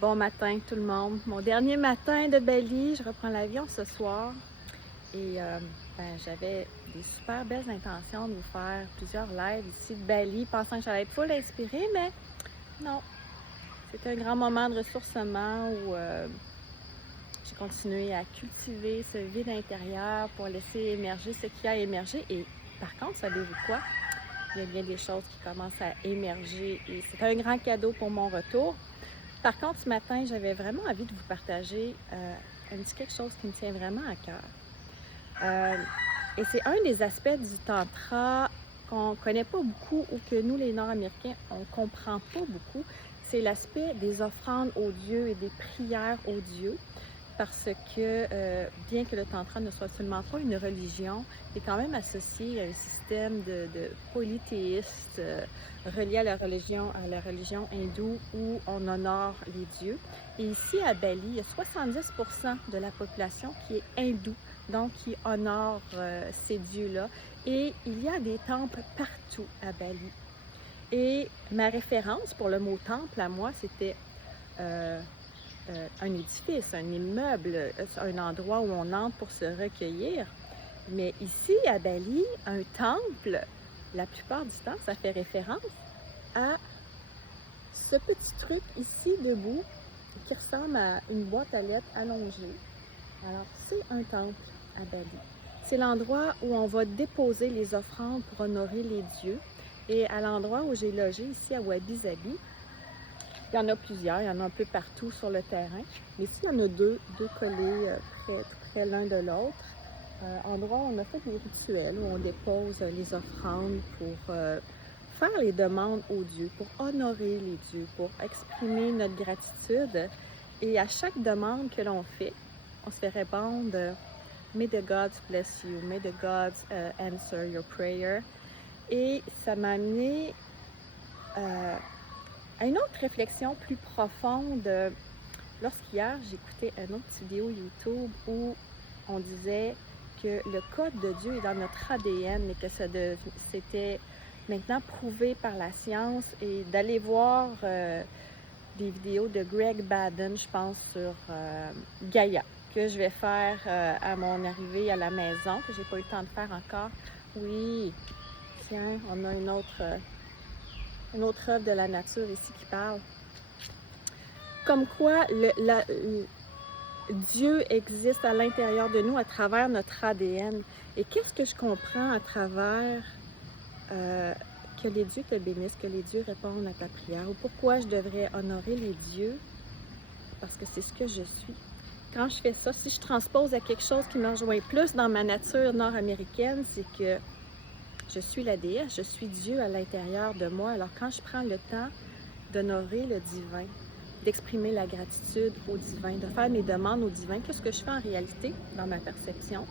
Bon matin tout le monde. Mon dernier matin de Bali, je reprends l'avion ce soir et j'avais des super belles intentions de vous faire plusieurs lives ici de Bali, pensant que j'allais être full inspirée, mais non. C'était un grand moment de ressourcement où j'ai continué à cultiver ce vide intérieur pour laisser émerger ce qui a émergé. Et par contre, savez-vous quoi? Il y a bien des choses qui commencent à émerger et c'est un grand cadeau pour mon retour. Par contre, ce matin, j'avais vraiment envie de vous partager un petit quelque chose qui me tient vraiment à cœur. Et c'est un des aspects du tantra qu'on ne connaît pas beaucoup ou que nous, les Nord-Américains, on ne comprend pas beaucoup. C'est l'aspect des offrandes aux dieux et des prières aux dieux. Parce que bien que le tantra ne soit seulement pas une religion, il est quand même associé à un système de polythéiste relié à la religion hindoue où on honore les dieux. Et ici à Bali, il y a 70% de la population qui est hindoue, donc qui honore ces dieux-là. Et il y a des temples partout à Bali. Et ma référence pour le mot temple à moi, c'était un édifice, un immeuble, un endroit où on entre pour se recueillir. Mais ici, à Bali, un temple, la plupart du temps, ça fait référence à ce petit truc ici debout qui ressemble à une boîte à lettres allongée. Alors, c'est un temple à Bali. C'est l'endroit où on va déposer les offrandes pour honorer les dieux. Et à l'endroit où j'ai logé ici à Wabi Sabi, il y en a plusieurs, il y en a un peu partout sur le terrain. Mais ici, il y en a deux collés près l'un de l'autre. Endroit où on a fait des rituels, où on dépose les offrandes pour faire les demandes aux dieux, pour honorer les dieux, pour exprimer notre gratitude. Et à chaque demande que l'on fait, on se fait répondre « May the gods bless you, may the gods answer your prayer ». Et ça m'a amené à une autre réflexion plus profonde. Lorsqu'hier, j'écoutais une autre vidéo YouTube où on disait que le code de Dieu est dans notre ADN et que c'était maintenant prouvé par la science et d'aller voir des vidéos de Greg Baden, je pense, sur Gaïa, que je vais faire à mon arrivée à la maison, que j'ai pas eu le temps de faire encore. Oui, tiens, on a une autre œuvre de la nature ici qui parle. Comme quoi Dieu existe à l'intérieur de nous à travers notre ADN. Et qu'est-ce que je comprends à travers que les dieux te bénissent, que les dieux répondent à ta prière, ou pourquoi je devrais honorer les dieux? Parce que c'est ce que je suis. Quand je fais ça, si je transpose à quelque chose qui me rejoint plus dans ma nature nord-américaine, c'est que je suis la déesse, je suis Dieu à l'intérieur de moi. Alors quand je prends le temps d'honorer le divin, d'exprimer la gratitude au divin, de faire mes demandes au divin, qu'est-ce que je fais en réalité dans ma perception?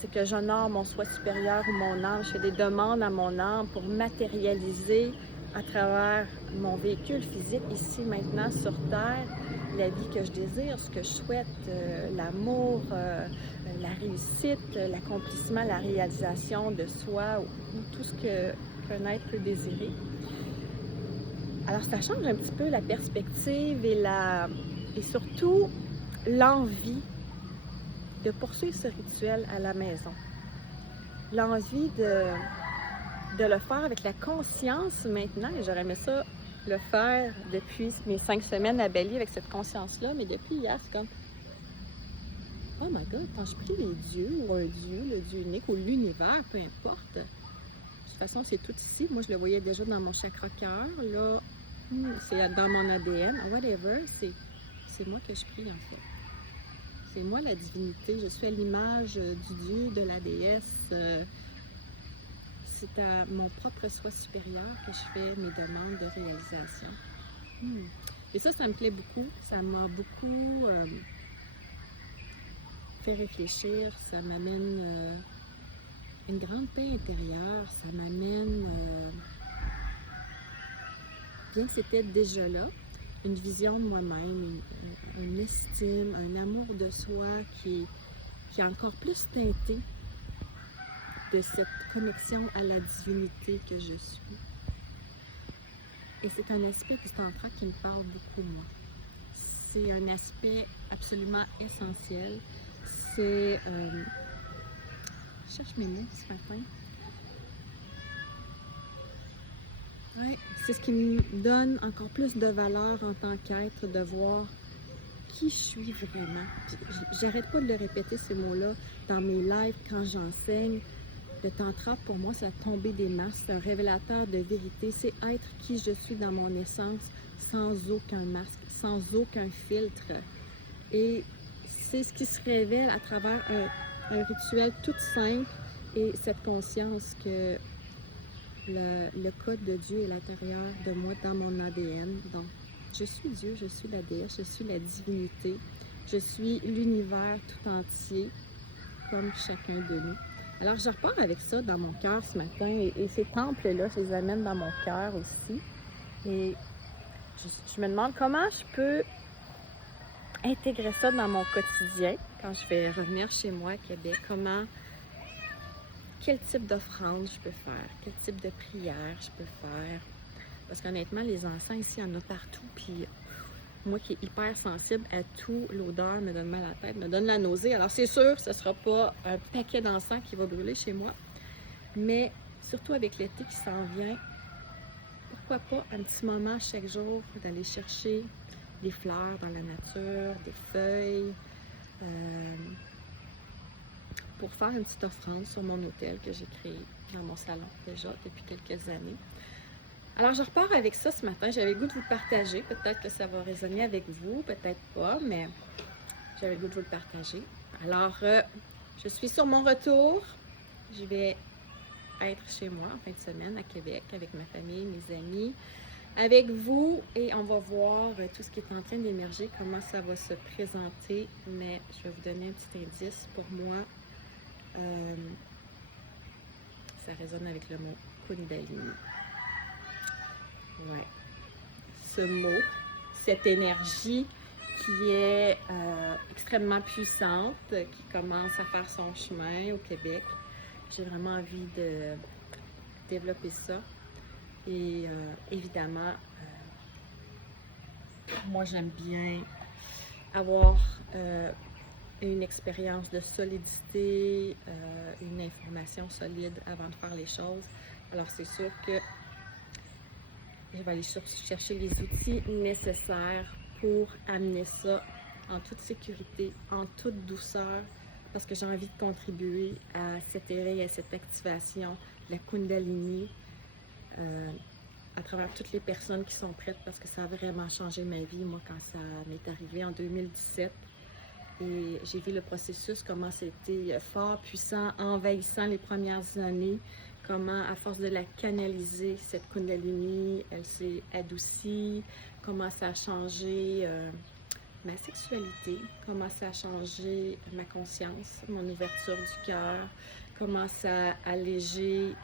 C'est que j'honore mon soi supérieur ou mon âme. Je fais des demandes à mon âme pour matérialiser à travers mon véhicule physique ici maintenant sur Terre la vie que je désire, ce que je souhaite, l'amour, la réussite, l'accomplissement, la réalisation de soi, ou tout ce qu'un être peut désirer. Alors ça change un petit peu la perspective et surtout l'envie de poursuivre ce rituel à la maison. L'envie de le faire avec la conscience maintenant, et j'aurais aimé ça le faire depuis mes 5 semaines à Bali avec cette conscience-là, mais depuis hier, c'est comme « Oh my God, quand je prie les dieux ou un dieu, le dieu unique ou l'univers, peu importe, de toute façon, c'est tout ici. Moi, je le voyais déjà dans mon chakra cœur, là, c'est dans mon ADN, whatever, c'est moi que je prie en fait. C'est moi la divinité, je suis à l'image du dieu, de la déesse. C'est à mon propre soi supérieur que je fais mes demandes de réalisation. Et ça me plaît beaucoup. Ça m'a beaucoup fait réfléchir. Ça m'amène une grande paix intérieure. Ça m'amène, bien que c'était déjà là, une vision de moi-même, une estime, un amour de soi qui est encore plus teinté de cette connexion à la divinité que je suis. Et c'est un aspect du tantra qui me parle beaucoup, moi. C'est un aspect absolument essentiel. C'est... je cherche mes mots ce matin. Ouais, c'est ce qui me donne encore plus de valeur en tant qu'être, de voir qui je suis vraiment. J'arrête pas de le répéter, ces mots-là, dans mes lives, quand j'enseigne. Le tantra, pour moi, c'est la tombée des masques, c'est un révélateur de vérité, c'est être qui je suis dans mon essence, sans aucun masque, sans aucun filtre. Et c'est ce qui se révèle à travers un rituel tout simple et cette conscience que le code de Dieu est à l'intérieur de moi, dans mon ADN. Donc, je suis Dieu, je suis la déesse, je suis la divinité, je suis l'univers tout entier, comme chacun de nous. Alors, je repars avec ça dans mon cœur ce matin et ces temples-là, je les amène dans mon cœur aussi. Et je me demande comment je peux intégrer ça dans mon quotidien quand je vais revenir chez moi à Québec. Quel type d'offrande je peux faire, quel type de prière je peux faire. Parce qu'honnêtement, les encens ici, il y en a partout. Puis moi qui est hyper sensible à tout, l'odeur me donne mal à la tête, me donne la nausée. Alors c'est sûr, ce ne sera pas un paquet d'encens qui va brûler chez moi. Mais surtout avec l'été qui s'en vient, pourquoi pas un petit moment chaque jour d'aller chercher des fleurs dans la nature, des feuilles, pour faire une petite offrande sur mon hôtel que j'ai créé dans mon salon déjà depuis quelques années. Alors, je repars avec ça ce matin. J'avais le goût de vous le partager. Peut-être que ça va résonner avec vous, peut-être pas, mais j'avais le goût de vous le partager. Alors, je suis sur mon retour. Je vais être chez moi en fin de semaine à Québec avec ma famille, mes amis, avec vous. Et on va voir tout ce qui est en train d'émerger, comment ça va se présenter. Mais je vais vous donner un petit indice. Pour moi, ça résonne avec le mot Kundalini. Ouais. Ce mot, cette énergie qui est extrêmement puissante, qui commence à faire son chemin au Québec. J'ai vraiment envie de développer ça. Et évidemment, moi j'aime bien avoir une expérience de solidité, une information solide avant de faire les choses. Alors c'est sûr que je vais aller chercher les outils nécessaires pour amener ça en toute sécurité, en toute douceur, parce que j'ai envie de contribuer à cet éveil, à cette activation de la Kundalini à travers toutes les personnes qui sont prêtes, parce que ça a vraiment changé ma vie, moi, quand ça m'est arrivé en 2017. Et j'ai vu le processus, comment c'était fort, puissant, envahissant les premières années. Comment, à force de la canaliser, cette Kundalini, elle s'est adoucie, comment ça a changé ma sexualité, comment ça a changé ma conscience, mon ouverture du cœur, comment ça a allégé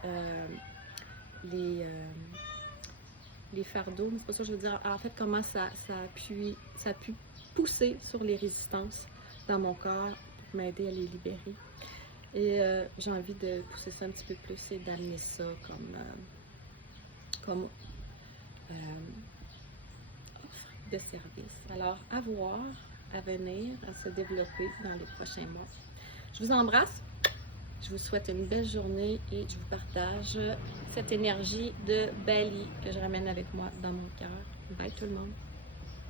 les fardeaux, c'est pas ça que je veux dire. En fait, comment ça a pu pousser sur les résistances dans mon corps pour m'aider à les libérer. Et j'ai envie de pousser ça un petit peu plus et d'amener ça comme offre de service. Alors, à voir, à venir, à se développer dans les prochains mois. Je vous embrasse. Je vous souhaite une belle journée et je vous partage cette énergie de Bali que je ramène avec moi dans mon cœur. Bye tout le monde!